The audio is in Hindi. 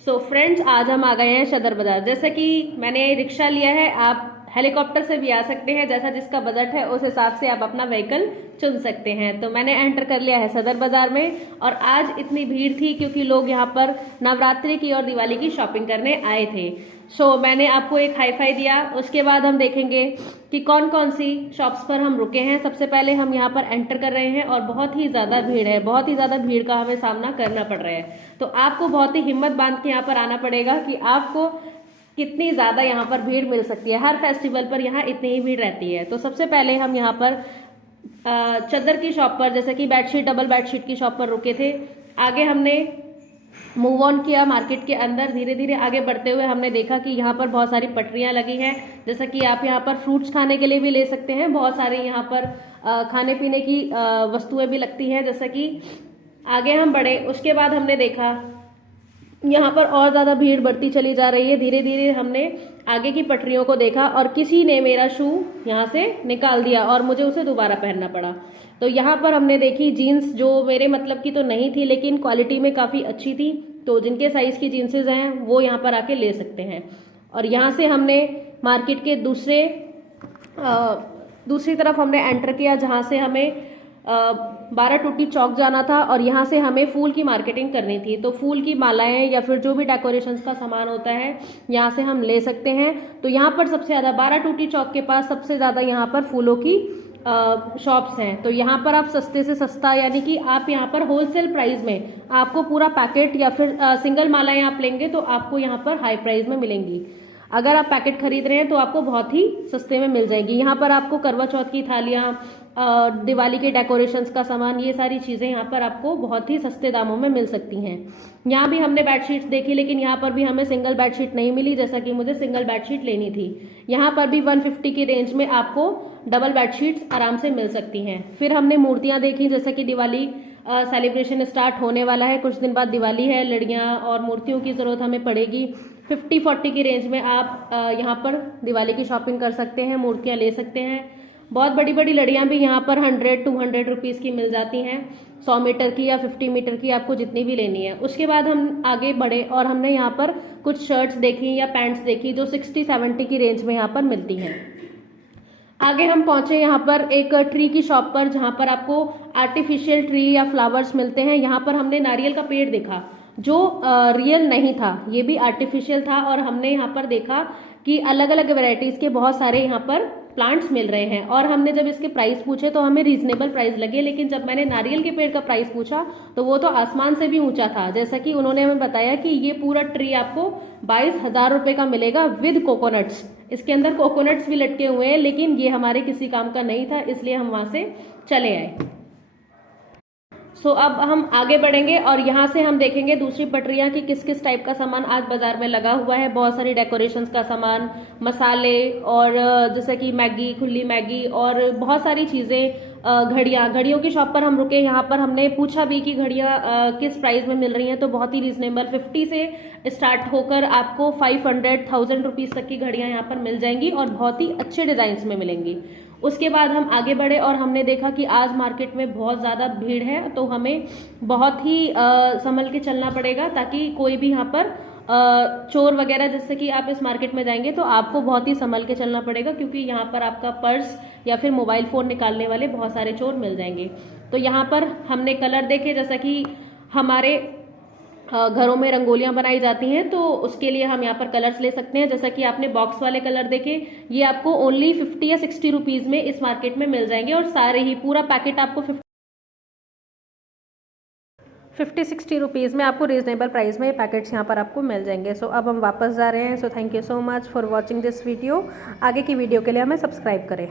सो फ्रेंड्स, आज हम आ गए हैं सदर बाजार। जैसे कि मैंने रिक्शा लिया है, आप हेलीकॉप्टर से भी आ सकते हैं। जैसा जिसका बजट है उस हिसाब से आप अपना व्हीकल चुन सकते हैं। तो मैंने एंटर कर लिया है सदर बाजार में, और आज इतनी भीड़ थी क्योंकि लोग यहाँ पर नवरात्रि की और दिवाली की शॉपिंग करने आए थे। सो मैंने आपको एक हाई फाई दिया। उसके बाद हम देखेंगे कि कौन कौन सी शॉप्स पर हम रुके हैं। सबसे पहले हम यहाँ पर एंटर कर रहे हैं और बहुत ही ज्यादा भीड़ है, बहुत ही ज्यादा भीड़ का हमें सामना करना पड़ रहा है। तो आपको बहुत ही हिम्मत बांध के यहाँ पर आना पड़ेगा कि आपको कितनी ज्यादा यहाँ पर भीड़ मिल सकती है। हर फेस्टिवल पर यहाँ इतनी ही भीड़ रहती है। तो सबसे पहले हम यहाँ पर चादर की शॉप पर, जैसे कि बेडशीट, डबल बेडशीट की शॉप पर रुके थे। आगे हमने मूव ऑन किया मार्केट के अंदर। धीरे धीरे आगे बढ़ते हुए हमने देखा कि यहाँ पर बहुत सारी पटरियां लगी हैं। जैसा कि आप यहाँ पर फ्रूट्स खाने के लिए भी ले सकते हैं। बहुत सारी यहाँ पर खाने पीने की वस्तुएं भी लगती हैं। जैसा कि आगे हम बढ़े, उसके बाद हमने देखा यहाँ पर और ज्यादा भीड़ बढ़ती चली जा रही है। धीरे धीरे हमने आगे की पटरियों को देखा और किसी ने मेरा शू यहाँ से निकाल दिया और मुझे उसे दोबारा पहनना पड़ा। तो यहाँ पर हमने देखी जीन्स, जो मेरे मतलब की तो नहीं थी लेकिन क्वालिटी में काफी अच्छी थी। तो जिनके साइज की जीन्सेज हैं वो यहाँ पर आके ले सकते हैं। और यहाँ से हमने मार्केट के दूसरी तरफ हमने एंटर किया, जहाँ से हमें 12 टूटी चौक जाना था और यहाँ से हमें फूल की मार्केटिंग करनी थी। तो फूल की मालाएं या फिर जो भी डेकोरेशंस का सामान होता है यहाँ से हम ले सकते हैं। तो यहाँ पर सबसे ज्यादा 12 टूटी चौक के पास सबसे ज्यादा यहाँ पर फूलों की शॉप्स हैं। तो यहाँ पर आप सस्ते से सस्ता, यानी कि आप यहाँ पर होलसेल प्राइस में आपको पूरा पैकेट या फिर सिंगल मालाएं आप लेंगे तो आपको यहाँ पर हाई प्राइस में मिलेंगी। अगर आप पैकेट खरीद रहे हैं तो आपको बहुत ही सस्ते में मिल जाएगी। यहाँ पर आपको करवा चौथ की थालियाँ, दिवाली के डेकोरेशंस का सामान, ये सारी चीजें यहाँ पर आपको बहुत ही सस्ते दामों में मिल सकती हैं। यहाँ भी हमने बेडशीट्स देखी लेकिन यहाँ पर भी हमें सिंगल बेडशीट नहीं मिली, जैसा कि मुझे सिंगल बेडशीट लेनी थी। यहाँ पर भी 150 की रेंज में आपको डबल बेडशीट्स आराम से मिल सकती हैं। फिर हमने मूर्तियां देखी, जैसा कि दिवाली सेलिब्रेशन स्टार्ट होने वाला है, कुछ दिन बाद दिवाली है। लड़ियां और मूर्तियों की जरूरत हमें पड़ेगी। 50-40 की रेंज में आप यहाँ पर दिवाली की शॉपिंग कर सकते हैं, मूर्तियां ले सकते हैं। बहुत बड़ी बड़ी लड़ियां भी यहाँ पर 100-200 रुपीज की मिल जाती हैं, 100 मीटर की या 50 मीटर की, आपको जितनी भी लेनी है। उसके बाद हम आगे बढ़े और हमने यहाँ पर कुछ शर्ट्स देखी या पैंट्स देखी जो 60-70 की रेंज में यहाँ पर मिलती हैं। आगे हम पहुंचे यहाँ पर एक ट्री की शॉप पर, जहाँ पर आपको आर्टिफिशियल ट्री या फ्लावर्स मिलते हैं। यहाँ पर हमने नारियल का पेड़ देखा जो रियल नहीं था, ये भी आर्टिफिशियल था। और हमने यहाँ पर देखा कि अलग अलग वेराइटीज के बहुत सारे यहाँ पर प्लांट्स मिल रहे हैं। और हमने जब इसके प्राइस पूछे तो हमें रीजनेबल प्राइस लगे, लेकिन जब मैंने नारियल के पेड़ का प्राइस पूछा तो वो तो आसमान से भी ऊंचा था। जैसा कि उन्होंने हमें बताया कि ये पूरा ट्री आपको 22,000 रुपए का मिलेगा विद कोकोनट्स। इसके अंदर कोकोनट्स भी लटके हुए हैं, लेकिन ये हमारे किसी काम का नहीं था, इसलिए हम वहां से चले आए। अब हम आगे बढ़ेंगे और यहाँ से हम देखेंगे दूसरी पटरियां कि किस किस टाइप का सामान आज बाजार में लगा हुआ है। बहुत सारी डेकोरेशंस का सामान, मसाले, और जैसे कि मैगी, खुली मैगी, और बहुत सारी चीजें। घड़ियों की शॉप पर हम रुके। यहाँ पर हमने पूछा भी कि घड़ियां किस प्राइस में मिल रही हैं, तो बहुत ही रीजनेबल 50 से स्टार्ट होकर आपको 500-1000 रुपीज तक की घड़ियां यहाँ पर मिल जाएंगी और बहुत ही अच्छे डिजाइन में मिलेंगी। उसके बाद हम आगे बढ़े और हमने देखा कि आज मार्केट में बहुत ज़्यादा भीड़ है, तो हमें बहुत ही संभल के चलना पड़ेगा ताकि कोई भी यहाँ पर चोर वगैरह, जैसे कि आप इस मार्केट में जाएंगे तो आपको बहुत ही संभल के चलना पड़ेगा, क्योंकि यहाँ पर आपका पर्स या फिर मोबाइल फोन निकालने वाले बहुत सारे चोर मिल जाएंगे। तो यहाँ पर हमने कलर देखे, जैसा कि हमारे घरों में रंगोलियां बनाई जाती हैं तो उसके लिए हम यहाँ पर कलर्स ले सकते हैं। जैसा कि आपने बॉक्स वाले कलर देखे, ये आपको ओनली 50 या 60 रुपीज में इस मार्केट में मिल जाएंगे, और सारे ही पूरा पैकेट आपको 50-60 रुपीज़ में आपको रीजनेबल प्राइस में पैकेट्स यहाँ पर आपको मिल जाएंगे। अब हम वापस जा रहे हैं। Thank you so much for watching this video. आगे की वीडियो के लिए हमें सब्सक्राइब करें।